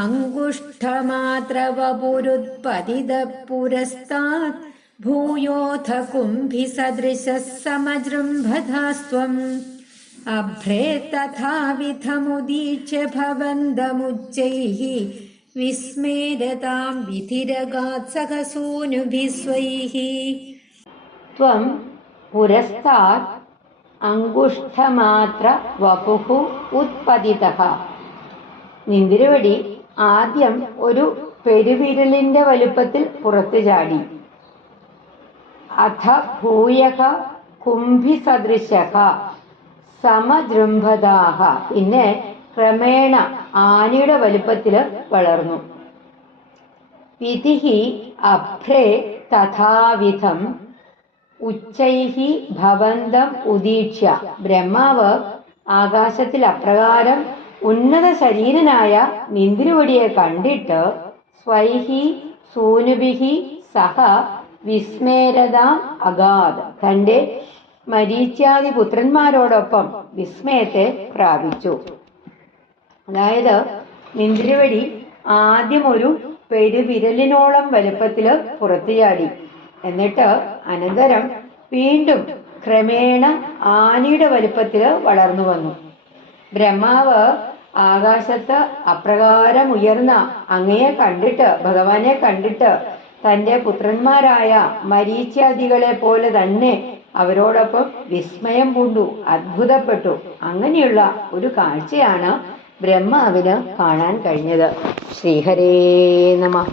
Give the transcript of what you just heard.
अङ्गुष्ठमात्रवपुरुत्पतितः पुरस्तात् भूयोऽथ कुम्भिसदृशः समजृम्भधास्त्वम् अभ्रे तथाविधमुदीच्य भवन्दमुच्चैः विस्मेरतां विधिरगात्सखसूनुभिः स्वैः त्वं पुरस्तात् അങ്കുഷ്ഠമാത്ര വപുഹു ഉത്പതിതഃ നിന്തിരുവടി ആദ്യം ഒരു പെരുവിരലിന്റെ വലുപ്പത്തിൽ പുറത്തു ചാടി. അഥ ഭൂയക കുംഭിസദൃശക സമദൃംഭദാഹ പിന്നെ ക്രമേണ ആനയുടെ വലുപ്പത്തിൽ വളർന്നു. വിധിഹി അഭ്രേ തഥാവിധം ഉച്ചൈഹി ഭവന്തം ഉദീക്ഷ്യ. ബ്രഹ്മാവ് ആകാശത്തിൽ അപ്രകാരം ഉന്നത ശരീരനായ നിന്തിരുവടിയെ കണ്ടിട്ട് സ്വൈഹി സൂനുബിഹി സഹ വിസ്മേരതാം അഗാധ. തന്റെ മരീച്യാദി പുത്രന്മാരോടൊപ്പം വിസ്മയത്തെ പ്രാപിച്ചു. അതായത് നിന്ദ്രവടി ആദ്യം ഒരു പെരുവിരലിനോളം വലുപ്പത്തിൽ പുറത്തു ചാടി എന്നിട്ട് അനന്തരം വീണ്ടും ക്രമേണ ആനയുടെ വലുപ്പത്തിൽ വളർന്നു വന്നു. ബ്രഹ്മാവ് ആകാശത്ത് അപ്രകാരം ഉയർന്ന അങ്ങയെ കണ്ടിട്ട് ഭഗവാനെ കണ്ടിട്ട് തന്റെ പുത്രന്മാരായ മരീച്യാദികളെ പോലെ തന്നെ അവരോടൊപ്പം വിസ്മയം പൂണ്ടു അത്ഭുതപ്പെട്ടു. അങ്ങനെയുള്ള ഒരു കാഴ്ചയാണ് ബ്രഹ്മാവിന് കാണാൻ കഴിഞ്ഞത്. ശ്രീഹരേ നമ.